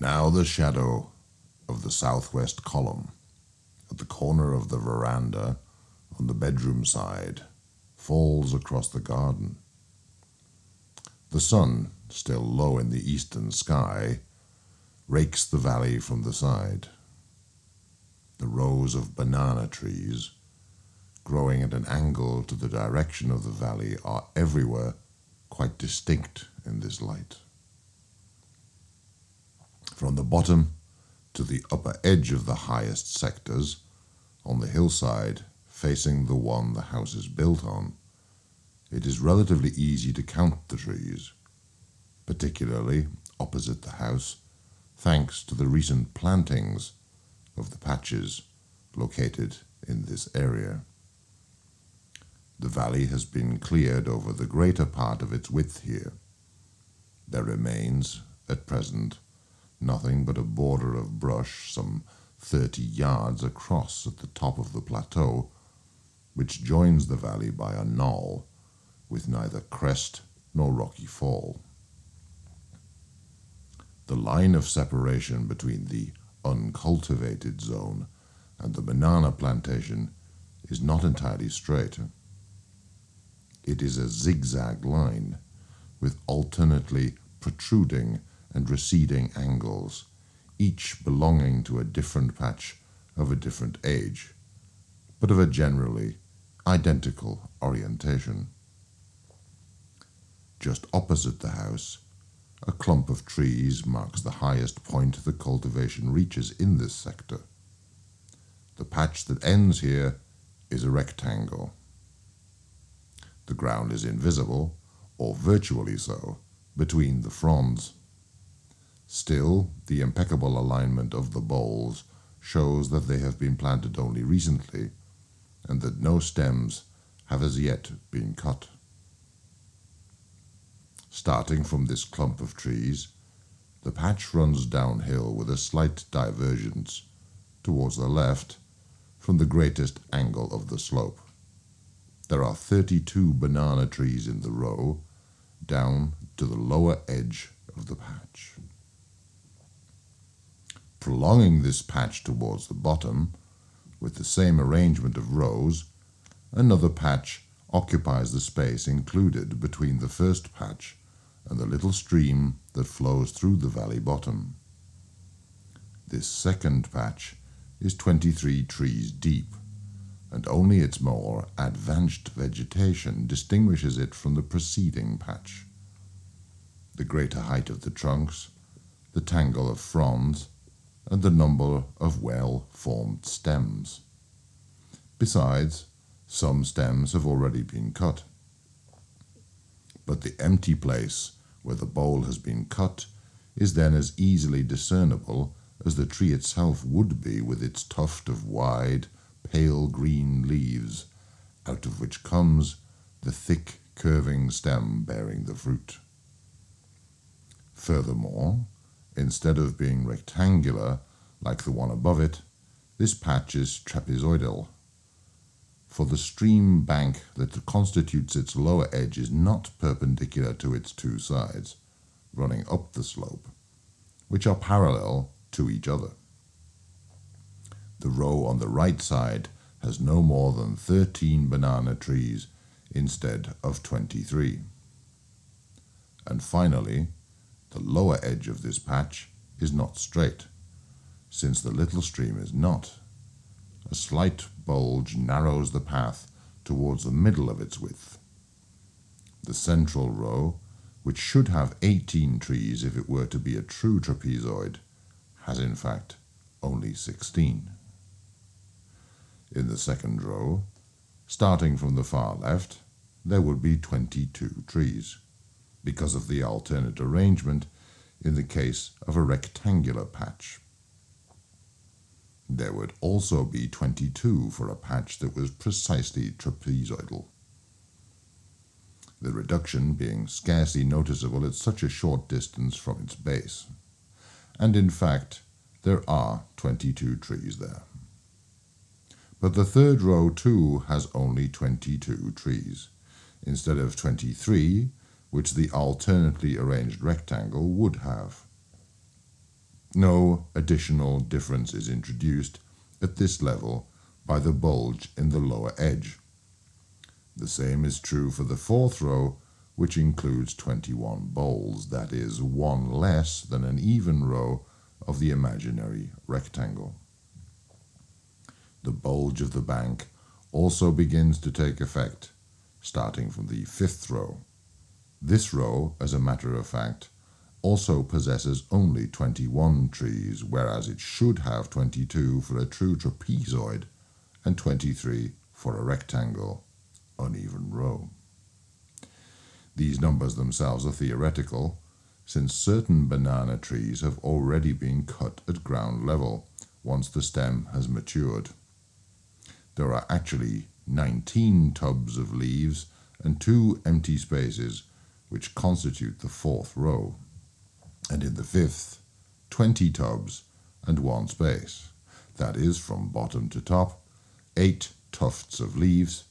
Now the shadow of the southwest column at the corner of the veranda on the bedroom side falls across the garden. The sun, still low in the eastern sky, rakes the valley from the side. The rows of banana trees, growing at an angle to the direction of the valley, are everywhere quite distinct in this light. From the bottom to the upper edge of the highest sectors, on the hillside facing the one the house is built on, it is relatively easy to count the trees, particularly opposite the house, thanks to the recent plantings of the patches located in this area. The valley has been cleared over the greater part of its width here. There remains, at present, nothing but a border of brush some 30 yards across at the top of the plateau, which joins the valley by a knoll with neither crest nor rocky fall. The line of separation between the uncultivated zone and the banana plantation is not entirely straight. It is a zigzag line with alternately protruding and receding angles, each belonging to a different patch of a different age, but of a generally identical orientation. Just opposite the house, a clump of trees marks the highest point the cultivation reaches in this sector. The patch that ends here is a rectangle. The ground is invisible, or virtually so, between the fronds. Still, the impeccable alignment of the boles shows that they have been planted only recently, and that no stems have as yet been cut. Starting from this clump of trees, the patch runs downhill with a slight divergence towards the left from the greatest angle of the slope. There are 32 banana trees in the row, down to the lower edge of the patch. Prolonging this patch towards the bottom, with the same arrangement of rows, another patch occupies the space included between the first patch and the little stream that flows through the valley bottom. This second patch is 23 trees deep, and only its more advanced vegetation distinguishes it from the preceding patch. The greater height of the trunks, the tangle of fronds, and the number of well-formed stems. Besides, some stems have already been cut. But the empty place where the bole has been cut is then as easily discernible as the tree itself would be with its tuft of wide, pale green leaves, out of which comes the thick, curving stem bearing the fruit. Furthermore, instead of being rectangular like the one above it, this patch is trapezoidal, for the stream bank that constitutes its lower edge is not perpendicular to its two sides, running up the slope, which are parallel to each other. The row on the right side has no more than 13 banana trees instead of 23. And finally, the lower edge of this patch is not straight, since the little stream is not. A slight bulge narrows the path towards the middle of its width. The central row, which should have 18 trees if it were to be a true trapezoid, has in fact only 16. In the second row, starting from the far left, there would be 22 trees, because of the alternate arrangement in the case of a rectangular patch. There would also be 22 for a patch that was precisely trapezoidal, the reduction being scarcely noticeable at such a short distance from its base. And in fact, there are 22 trees there. But the third row too has only 22 trees, instead of 23, which the alternately arranged rectangle would have. No additional difference is introduced at this level by the bulge in the lower edge. The same is true for the fourth row, which includes 21 boles, that is, one less than an even row of the imaginary rectangle. The bulge of the bank also begins to take effect, starting from the fifth row. This row, as a matter of fact, also possesses only 21 trees, whereas it should have 22 for a true trapezoid and 23 for a rectangle, uneven row. These numbers themselves are theoretical, since certain banana trees have already been cut at ground level once the stem has matured. There are actually 19 tubs of leaves and 2 empty spaces which constitute the fourth row, and in the fifth, 20 tubs and 1 space. That is, from bottom to top, 8 tufts of leaves,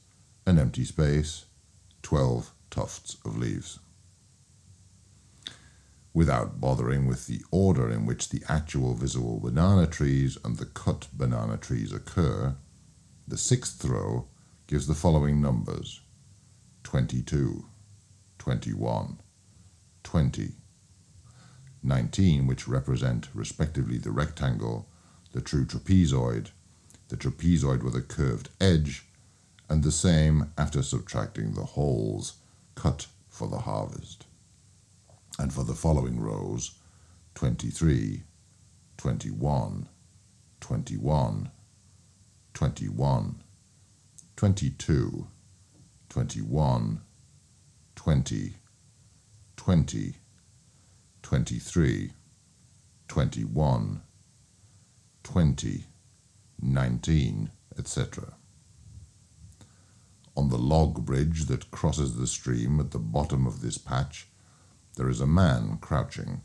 an empty space, 12 tufts of leaves. Without bothering with the order in which the actual visible banana trees and the cut banana trees occur, the sixth row gives the following numbers: 22, 21, 20, 19, which represent respectively the rectangle, the true trapezoid, the trapezoid with a curved edge, and the same after subtracting the holes cut for the harvest. And for the following rows, 23, 21, 21, 21, 22, 21, 20, 20, 23, 21, 20, 19, etc. On the log bridge that crosses the stream at the bottom of this patch, there is a man crouching,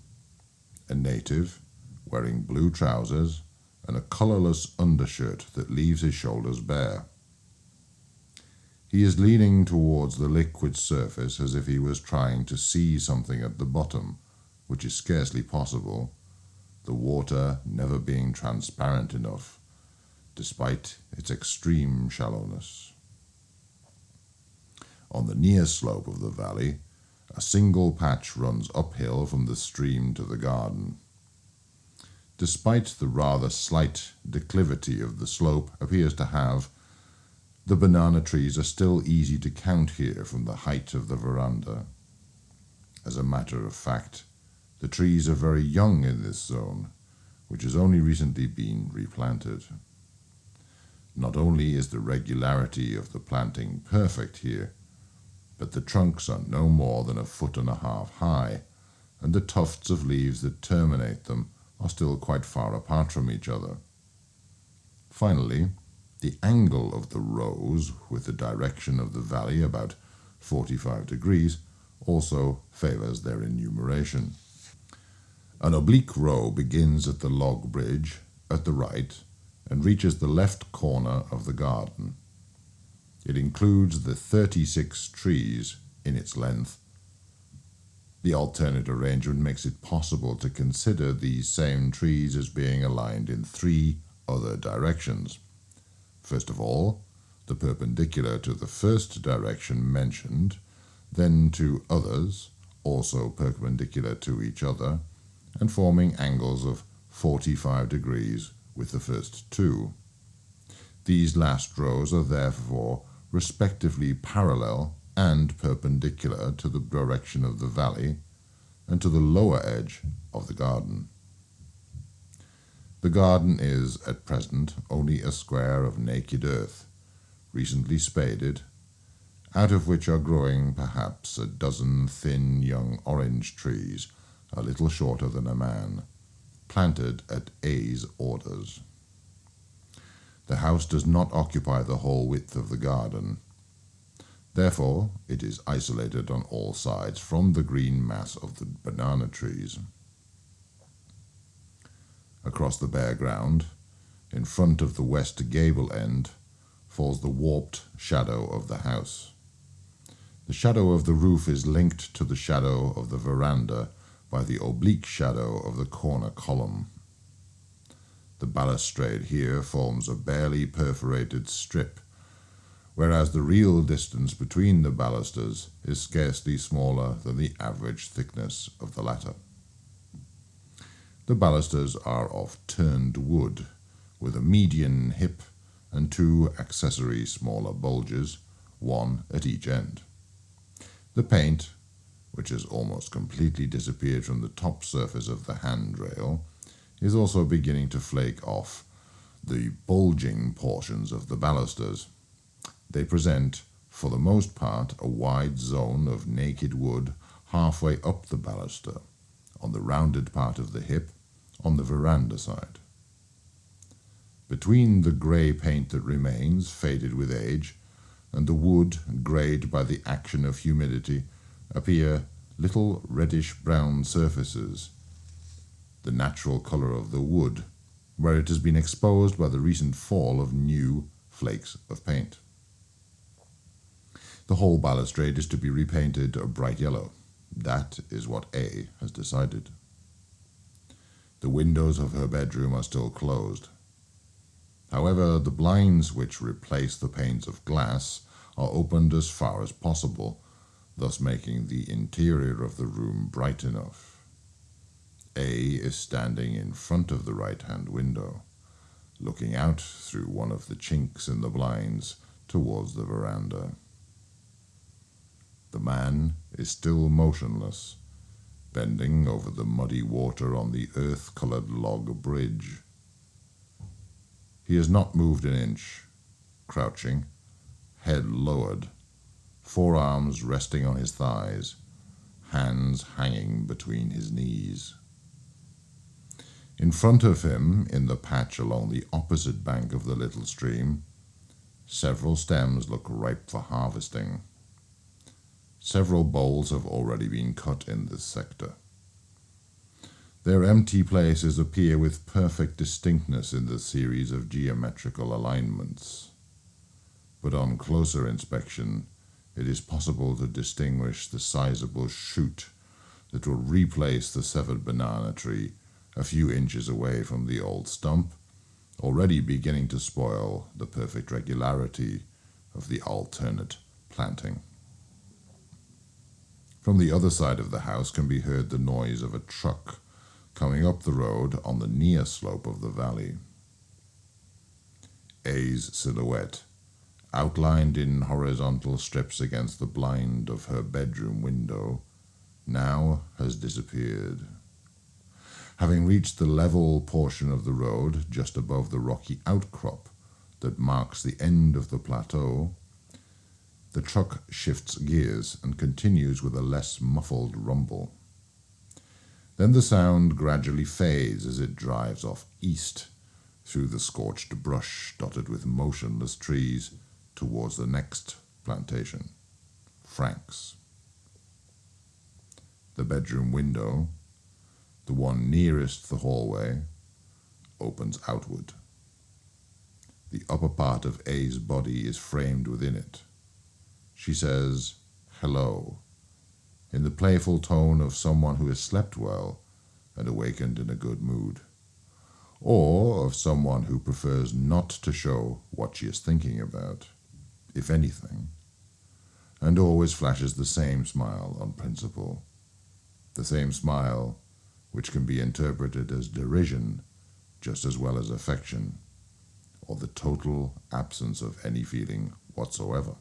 a native, wearing blue trousers and a colourless undershirt that leaves his shoulders bare. He is leaning towards the liquid surface as if he was trying to see something at the bottom, which is scarcely possible, the water never being transparent enough, despite its extreme shallowness. On the near slope of the valley, a single patch runs uphill from the stream to the garden. Despite the rather slight declivity of the slope appears to have, the banana trees are still easy to count here from the height of the veranda. As a matter of fact, the trees are very young in this zone, which has only recently been replanted. Not only is the regularity of the planting perfect here, but the trunks are no more than 1.5 feet high, and the tufts of leaves that terminate them are still quite far apart from each other. Finally, the angle of the rows with the direction of the valley, about 45 degrees, also favors their enumeration. An oblique row begins at the log bridge at the right and reaches the left corner of the garden. It includes the 36 trees in its length. The alternate arrangement makes it possible to consider these same trees as being aligned in 3 other directions. First of all, the perpendicular to the first direction mentioned, then 2 others, also perpendicular to each other, and forming angles of 45 degrees with the first 2. These last rows are therefore respectively parallel and perpendicular to the direction of the valley and to the lower edge of the garden. The garden is, at present, only a square of naked earth, recently spaded, out of which are growing perhaps a dozen thin young orange trees, a little shorter than a man, planted at A's orders. The house does not occupy the whole width of the garden. Therefore, it is isolated on all sides from the green mass of the banana trees. Across the bare ground, in front of the west gable end, falls the warped shadow of the house. The shadow of the roof is linked to the shadow of the veranda by the oblique shadow of the corner column. balustrade here forms a barely perforated strip, whereas the real distance between the balusters is scarcely smaller than the average thickness of the latter. The balusters are of turned wood, with a median hip and two accessory smaller bulges, one at each end. The paint, which has almost completely disappeared from the top surface of the handrail, is also beginning to flake off the bulging portions of the balusters. They present, for the most part, a wide zone of naked wood halfway up the baluster, on the rounded part of the hip, on the veranda side. Between the grey paint that remains, faded with age, and the wood, greyed by the action of humidity, appear little reddish-brown surfaces, the natural colour of the wood, where it has been exposed by the recent fall of new flakes of paint. The whole balustrade is to be repainted a bright yellow. That is what A has decided. The windows of her bedroom are still closed. However, the blinds which replace the panes of glass are opened as far as possible, thus making the interior of the room bright enough. A is standing in front of the right-hand window, looking out through one of the chinks in the blinds towards the veranda. The man is still motionless, bending over the muddy water on the earth-colored log bridge. He has not moved an inch, crouching, head lowered, forearms resting on his thighs, hands hanging between his knees. In front of him, in the patch along the opposite bank of the little stream, several stems look ripe for harvesting. Several bowls have already been cut in this sector. Their empty places appear with perfect distinctness in the series of geometrical alignments. But on closer inspection, it is possible to distinguish the sizable shoot that will replace the severed banana tree a few inches away from the old stump, already beginning to spoil the perfect regularity of the alternate planting. From the other side of the house can be heard the noise of a truck coming up the road on the near slope of the valley. A's silhouette, outlined in horizontal strips against the blind of her bedroom window, now has disappeared. Having reached the level portion of the road just above the rocky outcrop that marks the end of the plateau, the truck shifts gears and continues with a less muffled rumble. Then the sound gradually fades as it drives off east through the scorched brush dotted with motionless trees towards the next plantation, Frank's. The bedroom window, the one nearest the hallway, opens outward. The upper part of A's body is framed within it. She says, "Hello," in the playful tone of someone who has slept well and awakened in a good mood, or of someone who prefers not to show what she is thinking about, if anything, and always flashes the same smile on principle, the same smile which can be interpreted as derision just as well as affection, or the total absence of any feeling whatsoever.